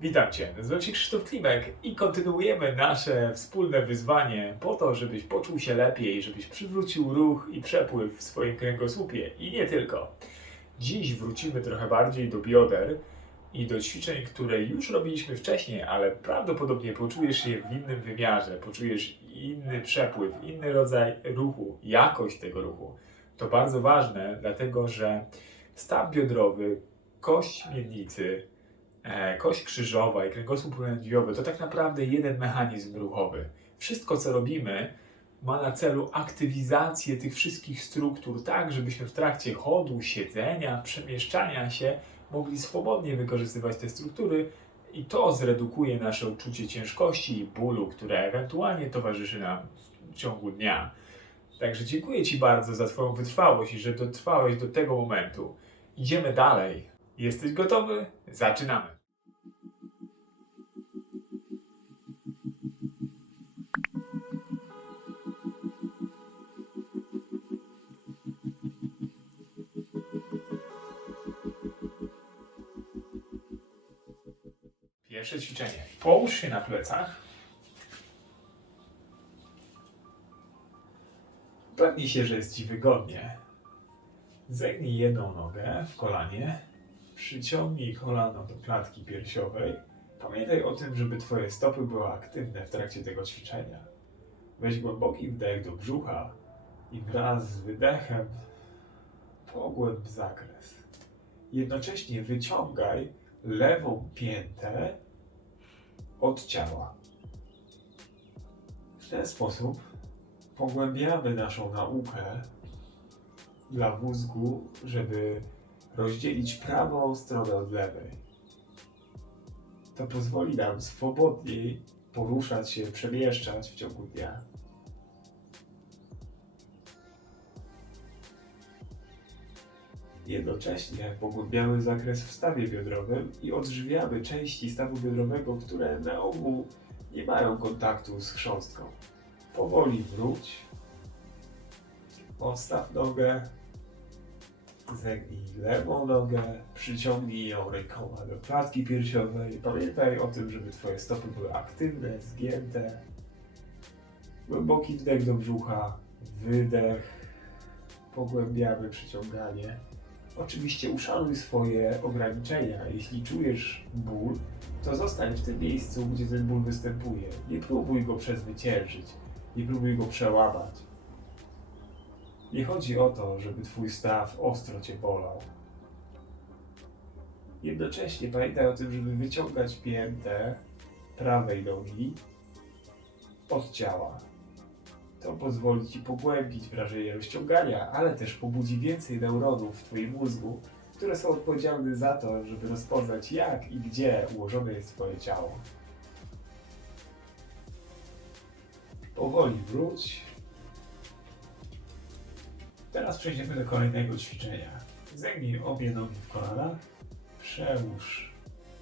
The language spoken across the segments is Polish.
Witam Cię, nazywam się Krzysztof Klimek i kontynuujemy nasze wspólne wyzwanie po to, żebyś poczuł się lepiej, żebyś przywrócił ruch i przepływ w swoim kręgosłupie i nie tylko. Dziś wrócimy trochę bardziej do bioder i do ćwiczeń, które już robiliśmy wcześniej, ale prawdopodobnie poczujesz je w innym wymiarze, poczujesz inny przepływ, inny rodzaj ruchu, jakość tego ruchu. To bardzo ważne, dlatego że staw biodrowy, kość miednicy, kość krzyżowa i kręgosłup lędźwiowy to tak naprawdę jeden mechanizm ruchowy. Wszystko, co robimy, ma na celu aktywizację tych wszystkich struktur, tak żebyśmy w trakcie chodu, siedzenia, przemieszczania się mogli swobodnie wykorzystywać te struktury i to zredukuje nasze odczucie ciężkości i bólu, które ewentualnie towarzyszy nam w ciągu dnia. Także dziękuję Ci bardzo za Twoją wytrwałość i że dotrwałeś do tego momentu. Idziemy dalej. Jesteś gotowy? Zaczynamy. Pierwsze ćwiczenie. Połóż się na plecach. Upewnij się, że jest Ci wygodnie. Zegnij jedną nogę w kolanie. Przyciągnij kolano do klatki piersiowej. Pamiętaj o tym, żeby Twoje stopy były aktywne w trakcie tego ćwiczenia. Weź głęboki wdech do brzucha i wraz z wydechem pogłęb zakres. Jednocześnie wyciągaj lewą piętę od ciała. W ten sposób pogłębiamy naszą naukę dla mózgu, żeby rozdzielić prawą stronę od lewej. To pozwoli nam swobodniej poruszać się, przemieszczać w ciągu dnia. Jednocześnie pogłębiamy zakres w stawie biodrowym i odżywiamy części stawu biodrowego, które na ogół nie mają kontaktu z chrząstką. Powoli wróć. Odstaw nogę. Zegnij lewą nogę. Przyciągnij ją rękoma do klatki piersiowej. Pamiętaj o tym, żeby Twoje stopy były aktywne, zgięte. Głęboki wdech do brzucha. Wydech. Pogłębiamy przyciąganie. Oczywiście uszanuj swoje ograniczenia. Jeśli czujesz ból, to zostań w tym miejscu, gdzie ten ból występuje. Nie próbuj go przezwyciężyć, nie próbuj go przełamać. Nie chodzi o to, żeby twój staw ostro cię bolał. Jednocześnie pamiętaj o tym, żeby wyciągać piętę prawej nogi od ciała. To pozwoli ci pogłębić wrażenie rozciągania, ale też pobudzi więcej neuronów w twoim mózgu, które są odpowiedzialne za to, żeby rozpoznać jak i gdzie ułożone jest twoje ciało. Powoli wróć. Teraz przejdziemy do kolejnego ćwiczenia. Zegnij obie nogi w kolanach, przełóż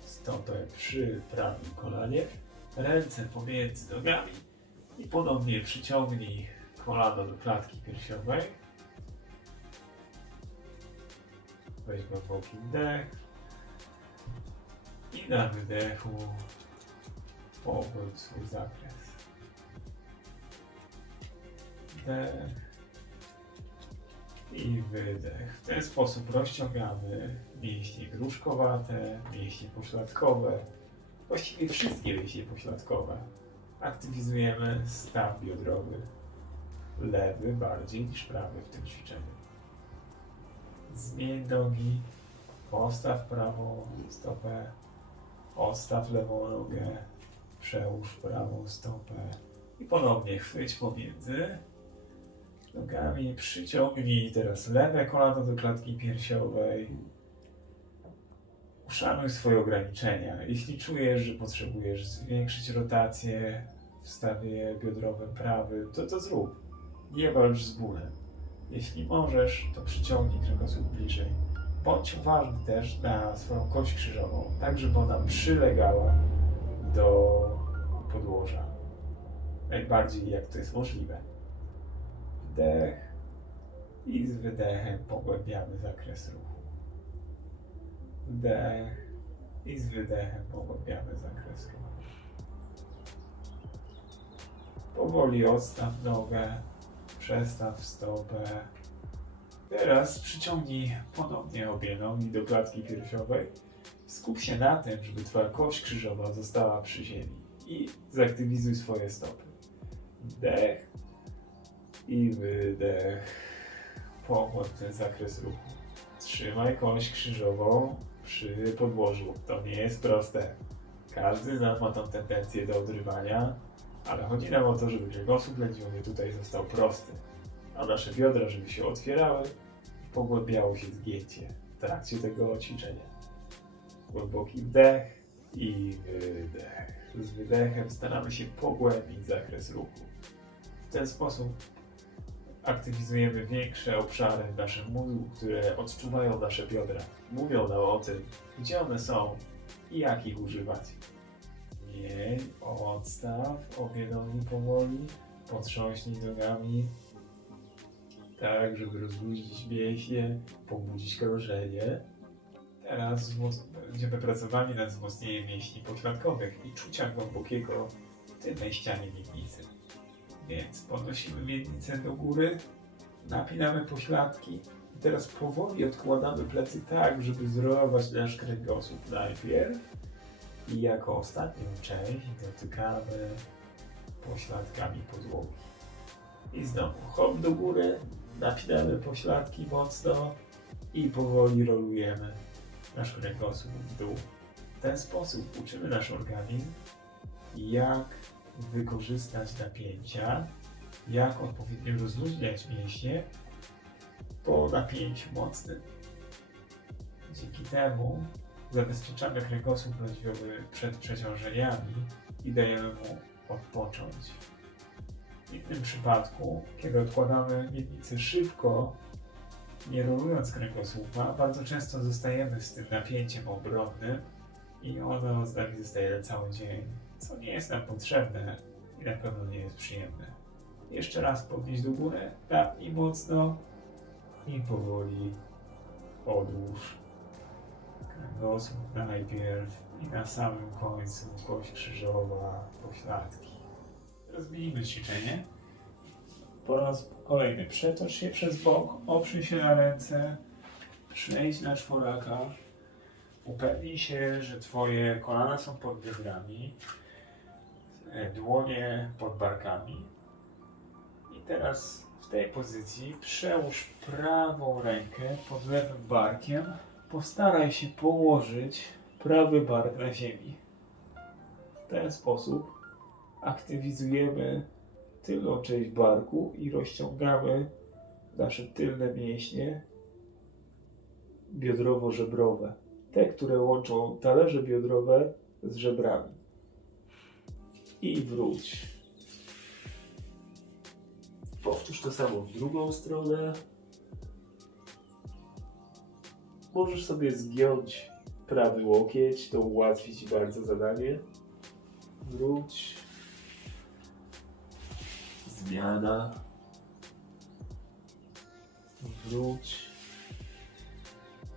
stopę przy prawym kolanie, ręce pomiędzy nogami i ponownie przyciągnij kolano do klatki piersiowej. Weź głęboki wdech i na wydechu pogłęb swój zakres. Wdech i wydech. W ten sposób rozciągamy mięśnie gruszkowate, mięśnie pośladkowe, właściwie wszystkie mięśnie pośladkowe. Aktywizujemy staw biodrowy, lewy bardziej niż prawy w tym ćwiczeniu. Zmień nogi, postaw prawą stopę, odstaw lewą nogę, przełóż prawą stopę i ponownie chwyć pomiędzy nogami, przyciągnij teraz lewe kolano do klatki piersiowej. Uszanuj swoje ograniczenia. Jeśli czujesz, że potrzebujesz zwiększyć rotację w stawie biodrowym prawym, to to zrób. Nie walcz z bólem. Jeśli możesz, to przyciągnij kręgosłup bliżej. Bądź uważny też na swoją kość krzyżową, tak żeby ona przylegała do podłoża. Najbardziej jak to jest możliwe. Wdech i z wydechem pogłębiamy zakres ruchu. Wdech I z wydechem pogłębiamy zakres ruchu. Powoli odstaw nogę, przestaw stopę. Teraz przyciągnij ponownie obie nogi do klatki piersiowej. Skup się na tym, żeby twoja kość krzyżowa została przy ziemi. I zaktywizuj swoje stopy. Wdech i wydech. Pogłęb ten zakres ruchu. Trzymaj kość krzyżową przy podłożu. To nie jest proste. Każdy z nas ma tą tendencję do odrywania, ale chodzi nam o to, żeby kręgosłup lędźwiowy tutaj został prosty, a nasze biodra, żeby się otwierały, pogłębiało się zgięcie w trakcie tego ćwiczenia. Głęboki wdech i wydech. Z wydechem staramy się pogłębić zakres ruchu. W ten sposób aktywizujemy większe obszary w naszym mózgu, które odczuwają nasze biodra. Mówią nam o tym, gdzie one są i jak ich używać. Nie, odstaw obie nogi powoli, potrząśnij nogami, tak, żeby rozluźnić mięśnie, pobudzić krążenie. Teraz będziemy pracowali nad wzmocnieniem mięśni pośladkowych i czucia głębokiego tylnej ścianie miednicy. Więc podnosimy miednicę do góry, napinamy pośladki i teraz powoli odkładamy plecy tak, żeby zrolować nasz kręgosłup najpierw i jako ostatnią część dotykamy pośladkami podłogi. I znowu hop do góry, napinamy pośladki mocno i powoli rolujemy nasz kręgosłup w dół. W ten sposób uczymy nasz organizm, jak wykorzystać napięcia, jak odpowiednio rozluźniać mięśnie po napięciu mocnym. Dzięki temu zabezpieczamy kręgosłup lędźwiowy przed przeciążeniami i dajemy mu odpocząć. W innym przypadku, kiedy odkładamy miednicę szybko, nie rolując kręgosłupa, bardzo często zostajemy z tym napięciem obronnym i ono z nami zostaje cały dzień, co nie jest nam potrzebne i na pewno nie jest przyjemne. Jeszcze raz podnieść do góry, napnij mocno i powoli odłóż kręgosłup najpierw i na samym końcu kość krzyżowa, pośladki. Rozbijmy ćwiczenie. Po raz kolejny przetocz się przez bok, oprzyj się na ręce, przejdź na czworaka, upewnij się, że twoje kolana są pod biodrami, dłonie pod barkami. I teraz w tej pozycji przełóż prawą rękę pod lewym barkiem, postaraj się położyć prawy bark na ziemi. W ten sposób aktywizujemy tylną część barku i rozciągamy nasze tylne mięśnie biodrowo-żebrowe. Te, które łączą talerze biodrowe z żebrami. I wróć. Powtórz to samo w drugą stronę. Możesz sobie zgiąć prawy łokieć, to ułatwi Ci bardzo zadanie. Wróć. Zmiana. Wróć.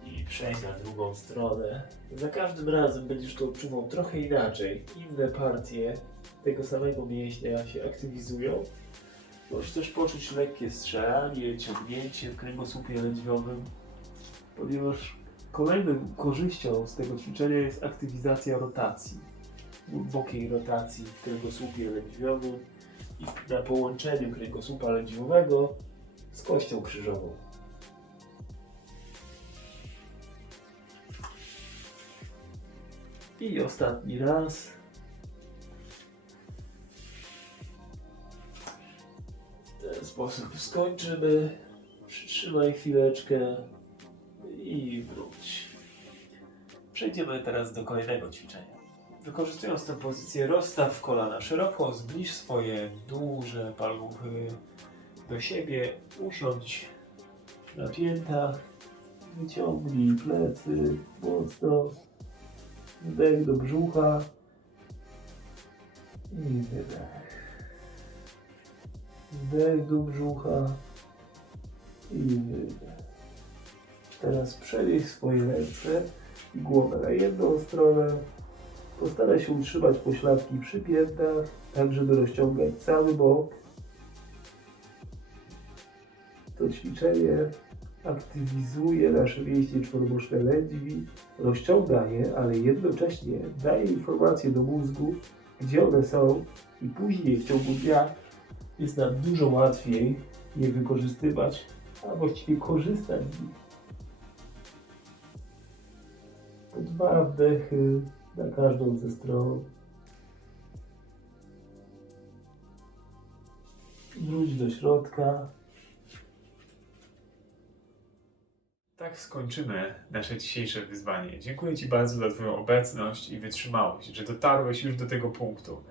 I przejdź na drugą stronę. Za każdym razem będziesz to odczuwał trochę inaczej. Inne partie tego samego mięśnia się aktywizują. Możesz też poczuć lekkie strzelanie, ciągnięcie w kręgosłupie lędźwiowym, ponieważ kolejną korzyścią z tego ćwiczenia jest aktywizacja rotacji, głębokiej rotacji w kręgosłupie lędźwiowym i na połączeniu kręgosłupa lędźwiowego z kością krzyżową. I ostatni raz. Sposób skończymy. Przytrzymaj chwileczkę i wróć. Przejdziemy teraz do kolejnego ćwiczenia. Wykorzystując tę pozycję, rozstaw kolana szeroko, zbliż swoje duże paluchy do siebie, usiądź na piętach, wyciągnij plecy mocno, wdech do brzucha i wydech. Wdech do brzucha i wydech. Teraz przewieź swoje ręce i głowę na jedną stronę. Postaraj się utrzymać pośladki przypięte, tak żeby rozciągać cały bok. To ćwiczenie aktywizuje nasze mięśnie czworobocznne lędźwi, rozciąga je, ale jednocześnie daje informacje do mózgu, gdzie one są i później w ciągu dnia jest nam dużo łatwiej je wykorzystywać, a właściwie korzystać z nich. Po dwa wdechy na każdą ze stron. Wróć do środka. Tak skończymy nasze dzisiejsze wyzwanie. Dziękuję Ci bardzo za Twoją obecność i wytrzymałość, że dotarłeś już do tego punktu.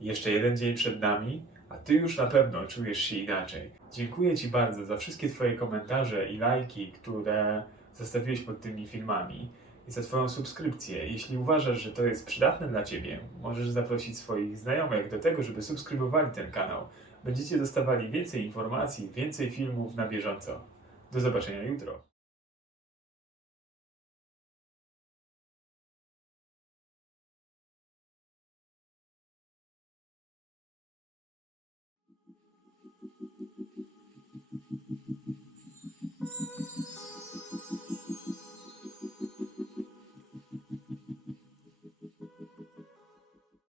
Jeszcze jeden dzień przed nami, a Ty już na pewno czujesz się inaczej. Dziękuję Ci bardzo za wszystkie Twoje komentarze i lajki, które zostawiłeś pod tymi filmami i za Twoją subskrypcję. Jeśli uważasz, że to jest przydatne dla Ciebie, możesz zaprosić swoich znajomych do tego, żeby subskrybowali ten kanał. Będziecie dostawali więcej informacji, więcej filmów na bieżąco. Do zobaczenia jutro.